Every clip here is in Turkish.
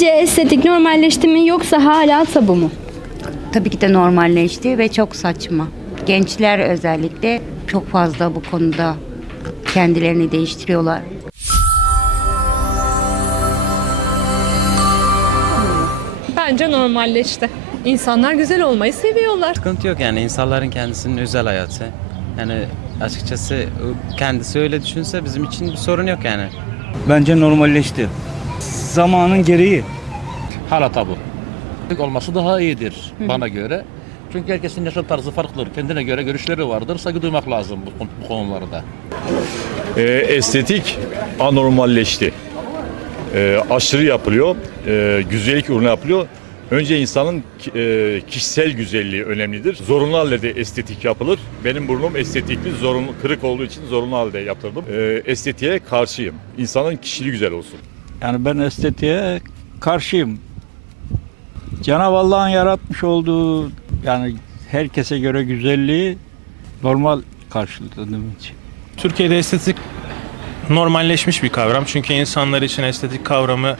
Sizce estetik normalleşti mi yoksa hala tabu mu? Tabii ki de normalleşti ve çok saçma. Gençler özellikle çok fazla bu konuda kendilerini değiştiriyorlar. Bence normalleşti. İnsanlar güzel olmayı seviyorlar. Sıkıntı yok yani insanların kendisinin özel hayatı. Yani açıkçası o kendisi öyle düşünse bizim için bir sorun yok yani. Bence normalleşti. Zamanın gereği. Hala tabu. Olması daha iyidir bana göre. Çünkü herkesin yaşam tarzı farklıdır. Kendine göre görüşleri vardır. Saygı duymak lazım bu, bu konularda. e, estetik anormalleşti. E, aşırı yapılıyor, e, güzellik uğruna yapılıyor. Önce insanın e, kişisel güzelliği önemlidir. Zorunlu halde de estetik yapılır. Benim burnum estetikli, zorunlu, kırık olduğu için zorunlu halde yaptırdım. E, estetiğe karşıyım. İnsanın kişiliği güzel olsun. Yani ben estetiğe karşıyım. Cenab-ı Allah'ın yaratmış olduğu yani herkese göre güzelliği normal karşıladığım için. Türkiye'de estetik normalleşmiş bir kavram. Çünkü insanlar için estetik kavramı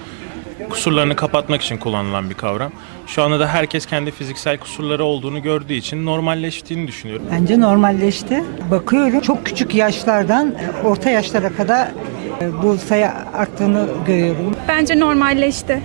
kusurlarını kapatmak için kullanılan bir kavram. Şu anda da herkes kendi fiziksel kusurları olduğunu gördüğü için normalleştiğini düşünüyorum. Bence normalleşti. Bakıyorum çok küçük yaşlardan orta yaşlara kadar bu sayı arttığını görüyorum. Bence normalleşti.